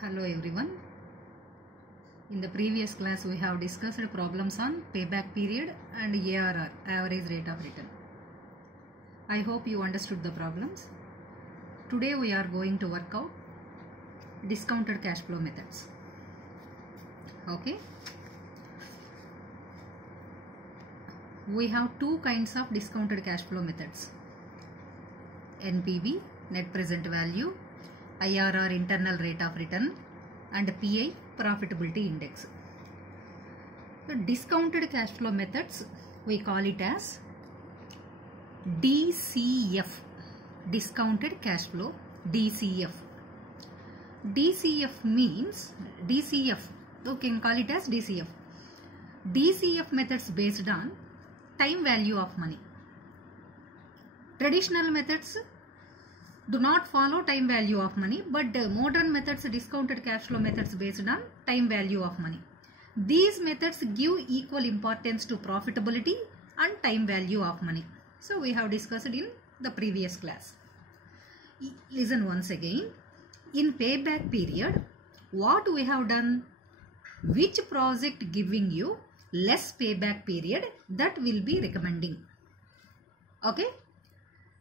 Hello everyone. In the previous class we have discussed problems on payback period and ARR, average rate of return. I hope you understood the problems. Today we are going to work out discounted cash flow methods. Okay. We have two kinds of discounted cash flow methods. NPV, net present value, IRR, internal rate of return, and PI, profitability index. The discounted cash flow methods, we call it as DCF, discounted cash flow, DCF. DCF means, DCF, you can call it as DCF. DCF methods based on time value of money. Traditional methods do not follow time value of money, but modern methods, discounted cash flow methods based on time value of money. These methods give equal importance to profitability and time value of money. So we have discussed in the previous class. Listen once again. In payback period, what we have done? Which project giving you less payback period, that will be recommending. Okay.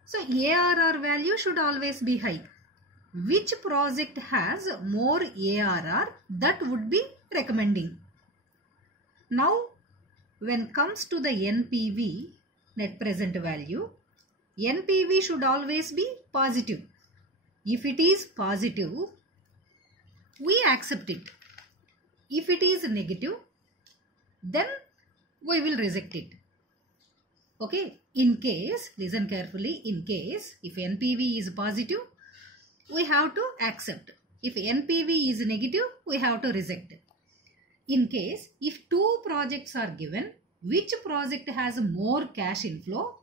So ARR value should always be high. Which project has more ARR, that would be recommending. Now when comes to the NPV, net present value, NPV should always be positive. If it is positive, we accept it. If it is negative, then we will reject it. Okay, in case, listen carefully, in case if NPV is positive, we have to accept. If NPV is negative, we have to reject. In case, if two projects are given, which project has more cash inflow,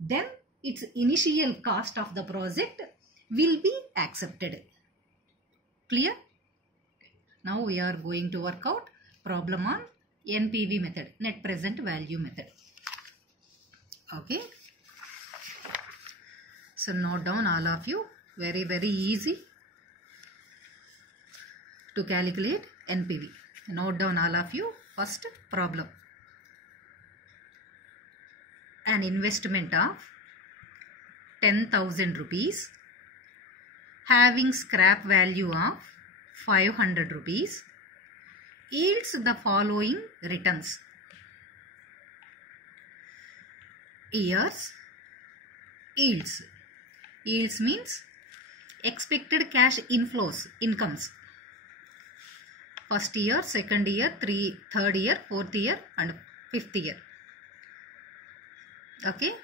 then its initial cost of the project will be accepted. Clear? Now we are going to work out problem on NPV method, net present value method. Okay, so note down all of you, very easy to calculate NPV. Note down all of you. First problem. An investment of 10,000 rupees having scrap value of 500 rupees yields the following returns. Years, yields. Yields means expected cash inflows, incomes. First year, second year, third year, fourth year and fifth year. Okay.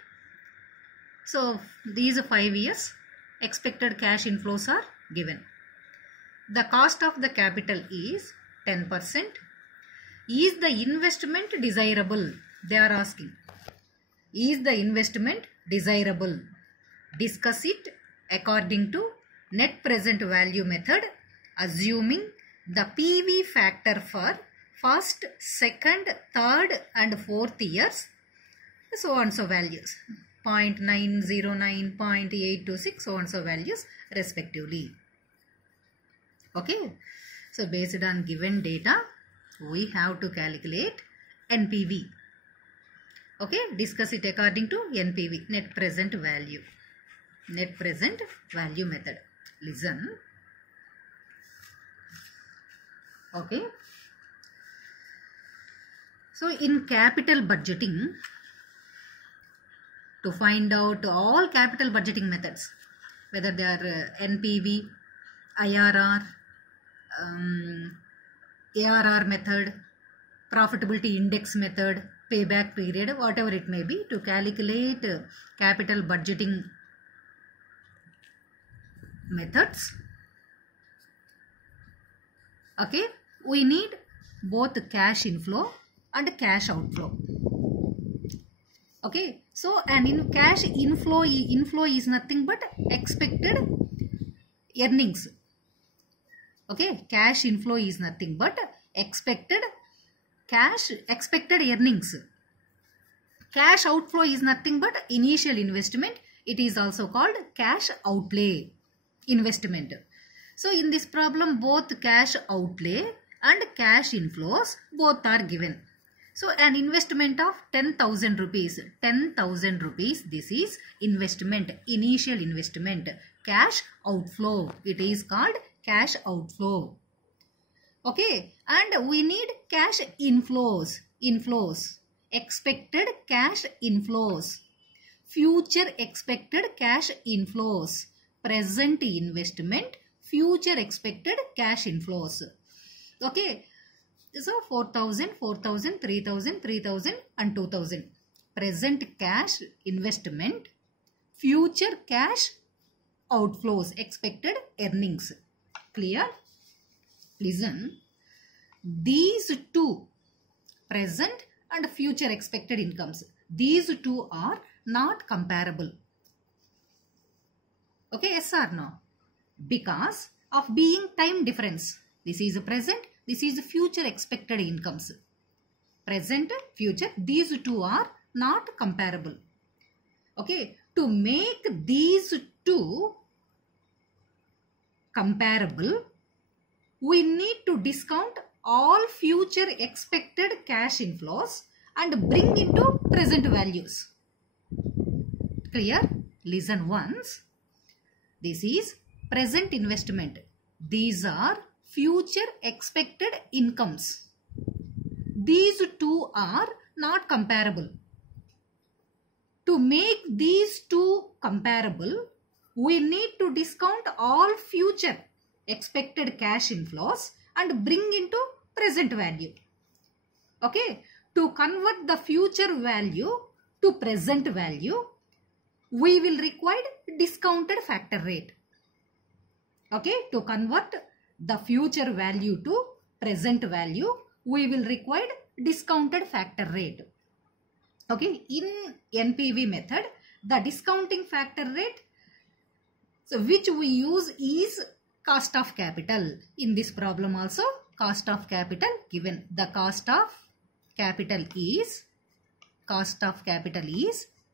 So these 5 years expected cash inflows are given. The cost of the capital is 10%. Is the investment desirable? They are asking. Is the investment desirable? Discuss it according to net present value method, assuming the PV factor for first, second, third and fourth years, so on so values, 0.909, 0.826, so on so values respectively. Okay, so based on given data, we have to calculate NPV. Okay, discuss it according to NPV, net present value. Net present value method. Listen. Okay. So in capital budgeting, to find out all capital budgeting methods, whether they are NPV, IRR, ARR method, profitability index method, payback period, whatever it may be, to calculate capital budgeting methods. Okay, we need both cash inflow and cash outflow. Okay, so and in cash inflow is nothing but expected earnings. Okay, cash inflow is nothing but expected earnings. Cash outflow is nothing but initial investment. It is also called cash outlay investment. So in this problem, both cash outlay and cash inflows both are given. So an investment of 10,000 rupees. 10,000 rupees. This is investment, initial investment. Cash outflow. It is called cash outflow. Okay. And we need cash inflows. Inflows. Expected cash inflows. Future expected cash inflows. Present investment. Future expected cash inflows. Okay. So 4,000, 4,000, 3,000, 3,000 and 2,000. Present cash investment, future cash outflows, expected earnings. Clear? Listen. These two, present and future expected incomes, these two are not comparable. Okay, yes or no? Because of being time difference. This is present. This is future expected incomes. Present, future, these two are not comparable. Okay, to make these two comparable, we need to discount all future expected cash inflows and bring into present values. Clear? Listen once. This is present investment. These are future expected incomes. These two are not comparable. To make these two comparable, we need to discount all future expected cash inflows and bring into present value. Okay. To convert the future value to present value, we will require discounted factor rate. Okay. To convert the future value to present value, we will require discounted factor rate. Okay, in NPV method, the discounting factor rate, so which we use is cost of capital. In this problem also, cost of capital given. The cost of capital is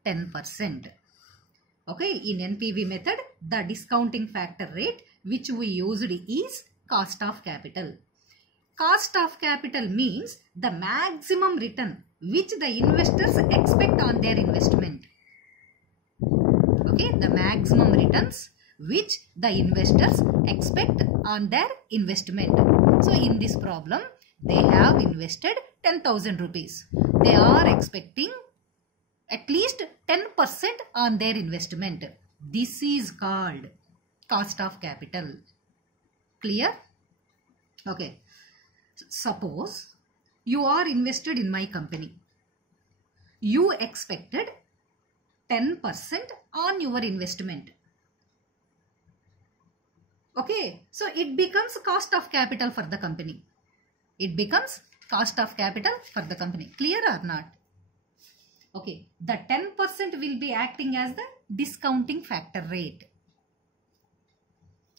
10%. Okay, in NPV method, the discounting factor rate which we used is cost of capital. Cost of capital means the maximum return which the investors expect on their investment. Okay, the maximum returns which the investors expect on their investment. So in this problem, they have invested 10,000 rupees. They are expecting at least 10% on their investment. This is called cost of capital. Clear? Okay. Suppose you are invested in my company. You expected 10% on your investment. Okay. So it becomes cost of capital for the company. It becomes cost of capital for the company. Clear or not? Okay. The 10% will be acting as the discounting factor rate.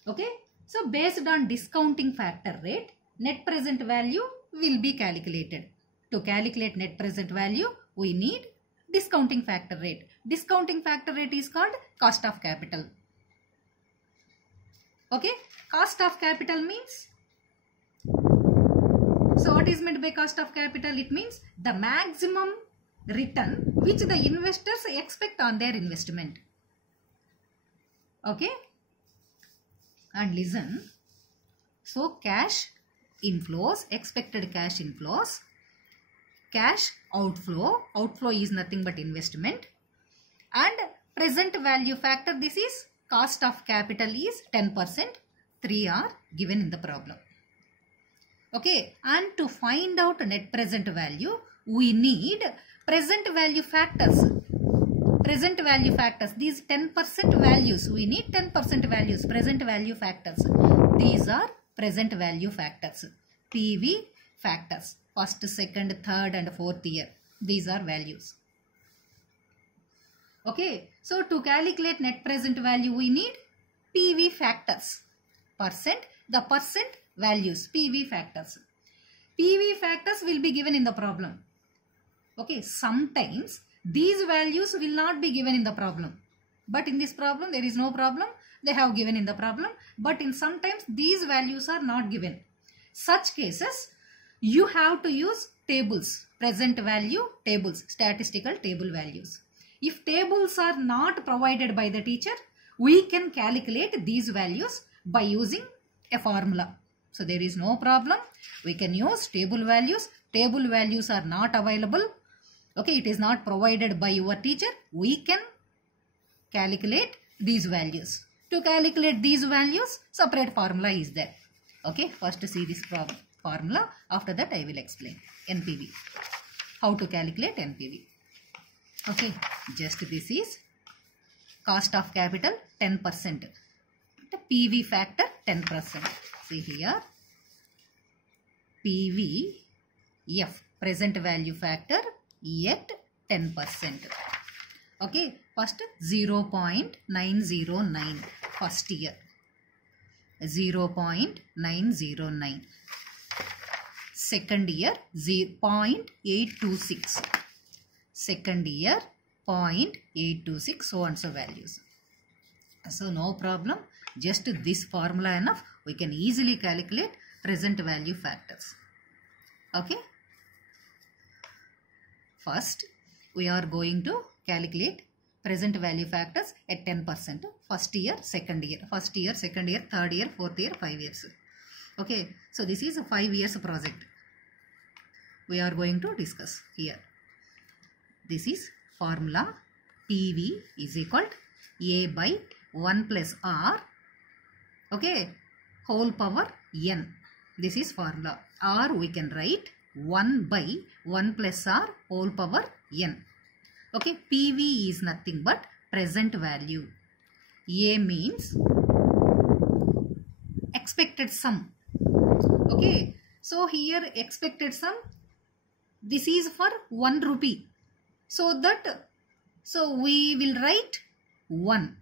Okay. So based on discounting factor rate, net present value will be calculated. To calculate net present value, we need discounting factor rate. Discounting factor rate is called cost of capital. Okay. Cost of capital means, so what is meant by cost of capital? It means the maximum return which the investors expect on their investment. Okay. And listen. So cash inflows, expected cash inflows, cash outflow. Outflow is nothing but investment. And present value factor, this is cost of capital is 10%. 3 are given in the problem. Okay. And to find out net present value, we need present value factors. Present value factors. These 10% values. We need 10% values. Present value factors. These are present value factors. PV factors. First, second, third and fourth year. These are values. Okay. So to calculate net present value, we need PV factors. Percent. The percent values. PV factors. PV factors will be given in the problem. Okay. Sometimes these values will not be given in the problem. But in this problem, there is no problem. they have given in the problem, but in sometimes these values are not given. Such cases, you have to use tables, present value tables, statistical table values. If tables are not provided by the teacher, we can calculate these values by using a formula. So there is no problem. We can use table values. Table values are not available. Okay, it is not provided by your teacher. We can calculate these values. To calculate these values, separate formula is there. Okay, first see this formula. After that, I will explain NPV. How to calculate NPV. Okay, just this is cost of capital 10%. The PV factor 10%. See here, PVF, present value factor at 10%. Okay, first 0.909 first year, 0.909, second year 0.826, second year 0.826, so and so values. So no problem, just this formula enough, we can easily calculate present value factors. Okay, first we are going to calculate present value factors at 10%. First year, second year, first year, second year, third year, fourth year, 5 years. Okay, so this is a 5 years project we are going to discuss here. This is formula. PV is equal to A by 1 plus R, okay, whole power n. This is formula. R we can write 1 by 1 plus R whole power n. Okay, PV is nothing but present value. A means expected sum. Okay, so here expected sum, this is for 1 rupee. So we will write 1.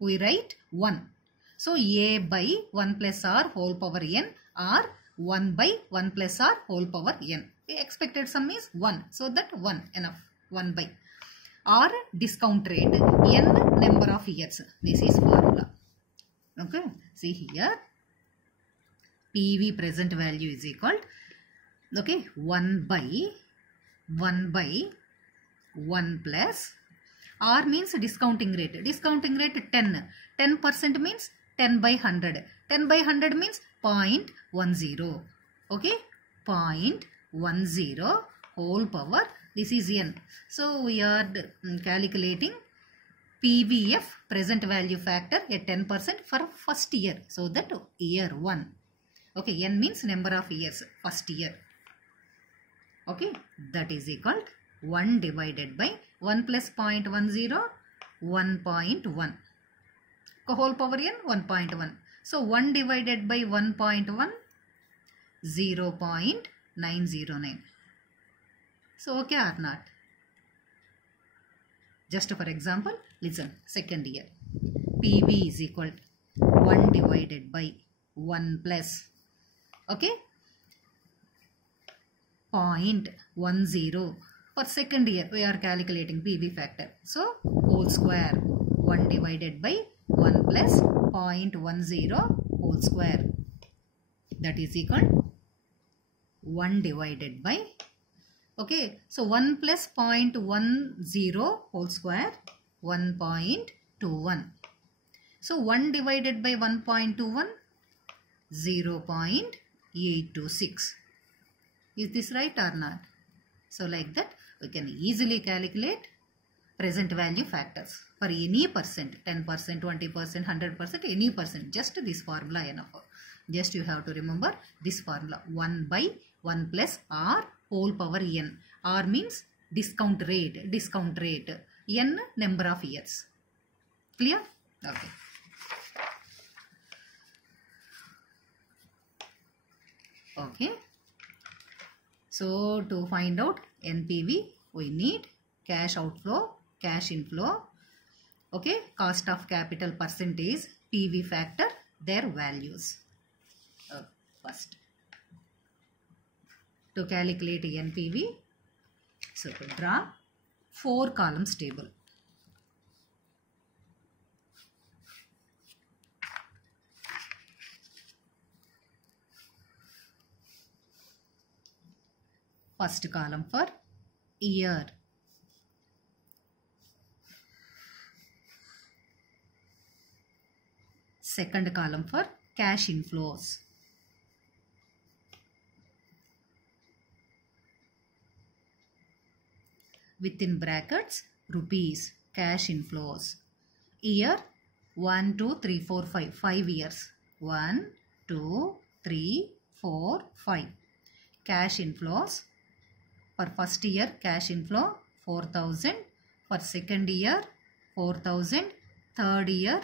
We write 1. So A by 1 plus R whole power n, or 1 by 1 plus R whole power n. The expected sum is 1. So that 1 enough. 1 by. Or discount rate, n number of years. This is formula. Okay. See here. PV present value is equal to, okay, 1 by 1 plus R means discounting rate. Discounting rate 10. 10% means 10 by 100. 10 by 100 means 0.10. Okay. 0.10 whole power. This is n. So we are calculating PVF, present value factor, at 10% for first year. So that year 1. Okay. N means number of years. First year. Okay. That is equal to 1 divided by 1 plus 0.10, 1.1. Whole power n, 1.1. So 1 divided by 1.1, 0.909. So okay or not? Just for example, listen, second year. PV is equal to 1 divided by 1 plus, okay, 0.10. For second year, we are calculating PV factor. So, whole square, 1 divided by 1 plus 0.10 whole square. That is equal to 1 divided by, okay, so 1 plus 0.10 whole square, 1.21. So 1 divided by 1.21, 0.826. Is this right or not? So like that, we can easily calculate present value factors for any percent, 10%, 20%, 100%, any percent. Just this formula enough. Just you have to remember this formula. 1 by 1 plus R whole power n. R means discount rate. N number of years. Clear? Okay. Okay. So to find out NPV, we need cash outflow, cash inflow, okay, cost of capital percentage, PV factor, their values. First, to calculate NPV, so to draw 4 columns table. First column for year. Second column for cash inflows. Within brackets, rupees, cash inflows. Year 1, 2, 3, 4, 5. 5 years. 1, 2, 3, 4, 5. Cash inflows. For first year, cash inflow 4,000. For second year, 4,000. Third year,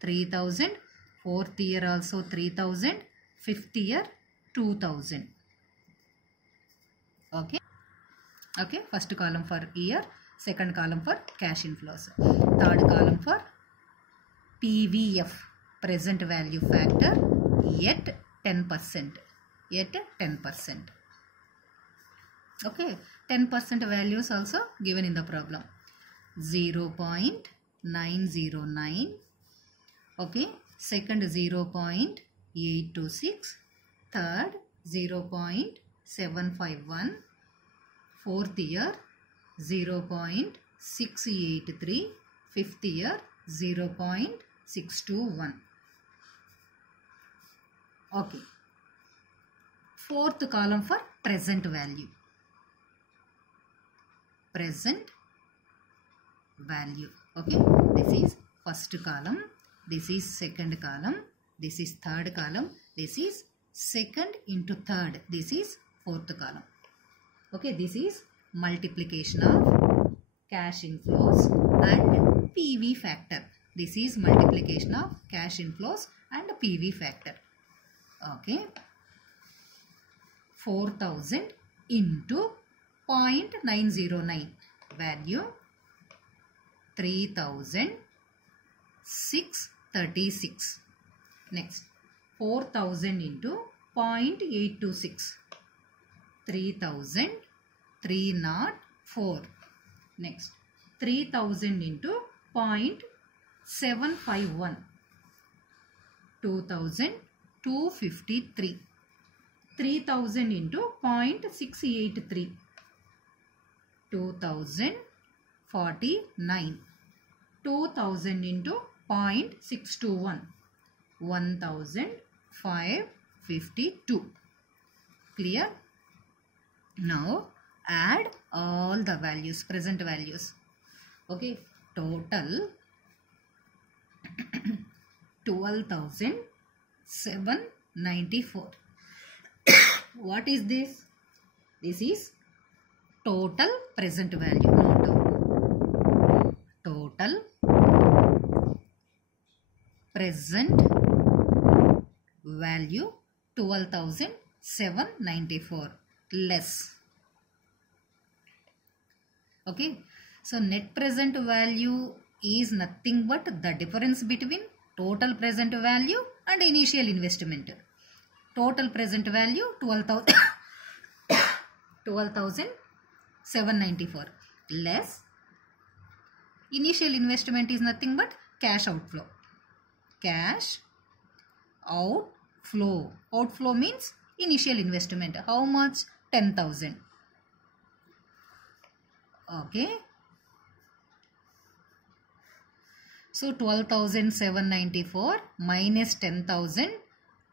3,000. Fourth year also 3,000. Fifth year, 2,000. Okay. Okay. First column for year. Second column for cash inflows. Third column for PVF, present value factor, yet 10%. Yet 10%. Okay. 10% values also given in the problem. 0.909. Okay. Second 0.826. Third 0.751. Fourth year 0.683. Fifth year 0.621. Okay. Fourth column for present value. Present value. Okay. This is first column. This is second column. This is third column. This is second into third. This is fourth column. Okay. This is multiplication of cash inflows and PV factor. This is multiplication of cash inflows and PV factor. Okay. 4,000 into 0.909 value 3,636. Next 4,000 into 0.826 3,304. Next 3,000 into 0.751 2,253. 3,000 into 0.683 2,049. 2,000 into 0.621 1,552. Clear? Now add all the values, present values. Okay, total 12,794. What is this? This is total present value. Note. Total present value 12,794 less. Okay. So net present value is nothing but the difference between total present value and initial investment. Total present value 12,794 less initial investment is nothing but cash outflow. Cash outflow. Outflow means initial investment. How much? 10,000. Okay. So 12,794 minus 10,000,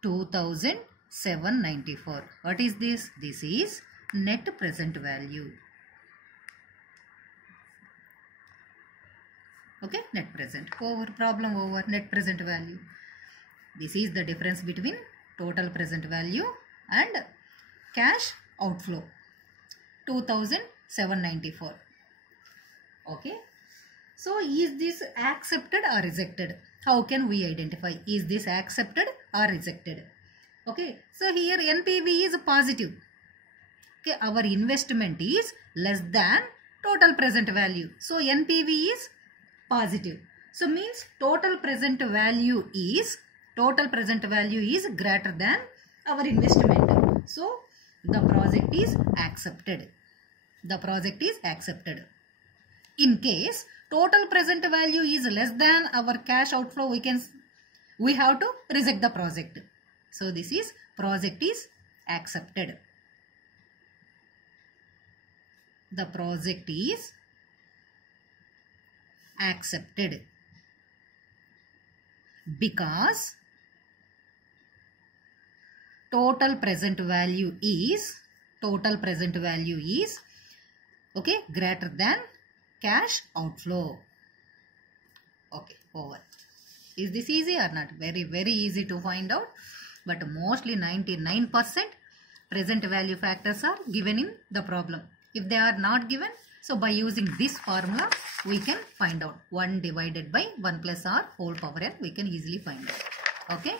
2,794. What is this? This is net present value. Okay, net present. Over, problem over, net present value. This is the difference between total present value and cash outflow. 2,794. Okay. So, is this accepted or rejected? How can we identify? Is this accepted or rejected? Okay. So, here NPV is positive. Okay. Our investment is less than total present value. So, NPV is positive. So, means total present value is greater than our investment. So, the project is accepted. The project is accepted. In case total present value is less than our cash outflow, we have to reject the project. So this is project is accepted. the project is accepted because total present value is okay greater than cash outflow. Okay, over. Is this easy or not? Very, very easy to find out. But mostly 99% present value factors are given in the problem. If they are not given, so by using this formula, we can find out 1 divided by 1 plus r whole power n. We can easily find out. Okay.